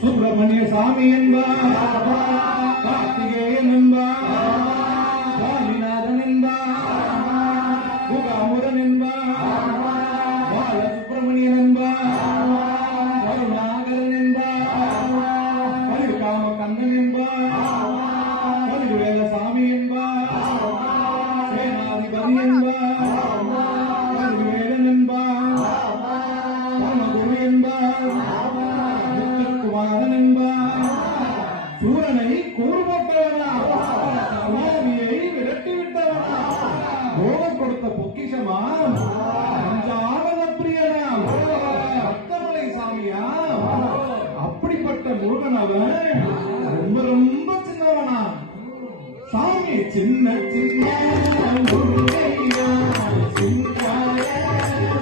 சுப்பிரமணிய சாமி என்பார், கார்த்திகேயன் என்பார், சாமிநாதன் என்பார், குகாமுரன் என்பார், பால சுப்பிரமணியன் என்பார், கருணாகரன் என்பார், கலிகாம கண்ணன் என்பார், கலிவேல சாமி என்பார், சேனாதிபதி என்பார், கலிவேலன் என்பார், பரமகுரு என்பார், குமாரன் என்பார், சூரனை கூறுபட்டவனா, சமாதியை விரட்டிவிட்டவனா, போகம் கொடுத்த பொக்கிஷமா, பஞ்சாவன பிரியனா, அத்தமலை சாமியா, அப்படிப்பட்ட முருகன் அவன் ரொம்ப ரொம்ப சின்னவனா. சாமி சின்ன சின்ன முருகையா, சிங்கார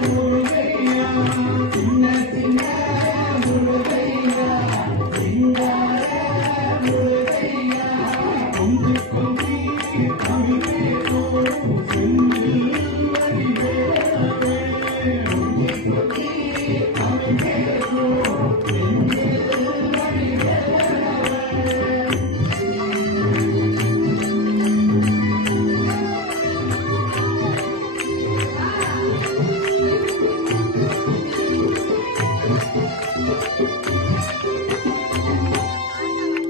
முருகையா, சின்ன சின்ன முருகையா, சிங்கார முருகையா, கொஞ்சி கொஞ்சி தமிழ் பேசும் செந்தில் வடிவேலவே, கொஞ்சி கொஞ்சி தமிழ் பேசும் செந்தில் வடிவேலவே.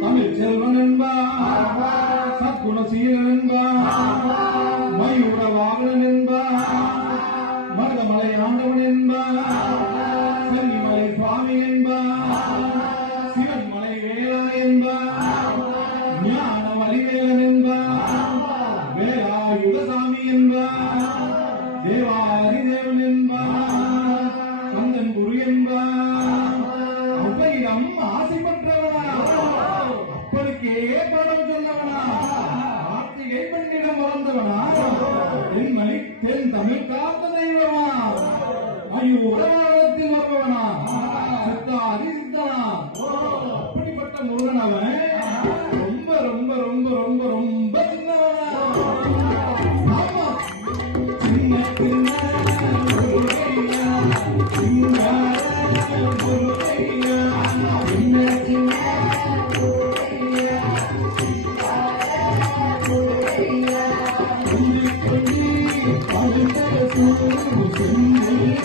தமிழ் செல்வன் என்பார், சத்குணசீலன் என்பார், மயூர வாகனன் என்பார், மருதமலை ஆண்டவன் என்பார், சென்னிமலை சுவாமி என்பார், சிவன்மலை வேலா என்பார், ஞான வலிவேலன் என்பார், வேலாயுதசாமி என்பார், தேவாரி தேவன் என்பார், கந்தன் குரு என்பார், அவ்வையிடம் ஆசை பெற்றவனா, அப்பனுக்கே படம் சொன்னவனா, கார்த்திகை பெண்ணிடம் வளர்ந்தவனா, தென்மணி தென் தமிழ் காத்த தெய்வமா, மயூரவாதத்தில் வருபவனா, சித்தாதி சித்தனா, அப்படிப்பட்ட முருகன் அவன் ரொம்ப ரொம்ப ரொம்ப ரொம்ப ரொம்ப சின்னவனா. ஆமா, சின்ன சின்ன முருகையா, சிங்கார முருகையா, சின்ன